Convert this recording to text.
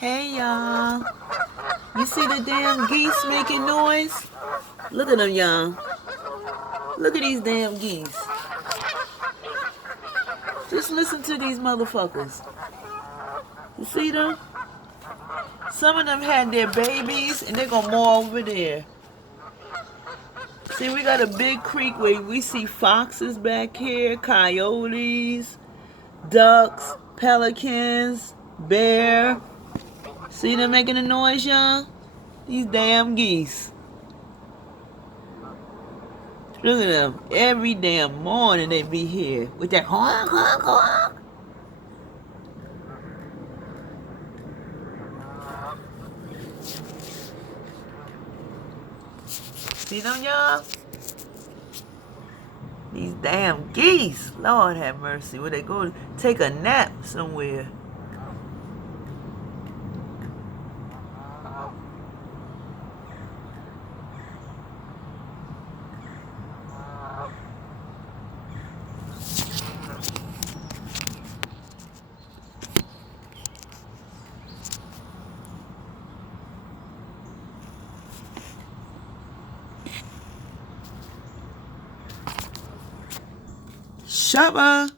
Hey y'all, you see the damn geese making noise? Look at them, y'all. Look at these damn geese. Just listen to these motherfuckers. You see them? Some of them had their babies and they're gonna more over there. See, we got a big creek where we see foxes back here, coyotes, ducks, pelicans, bear. See them making a noise, y'all? These damn geese. Look at them. Every damn morning they be here with that honk, honk, honk. See them, y'all? These damn geese. Lord have mercy. Where they go to take a nap somewhere. Shabba.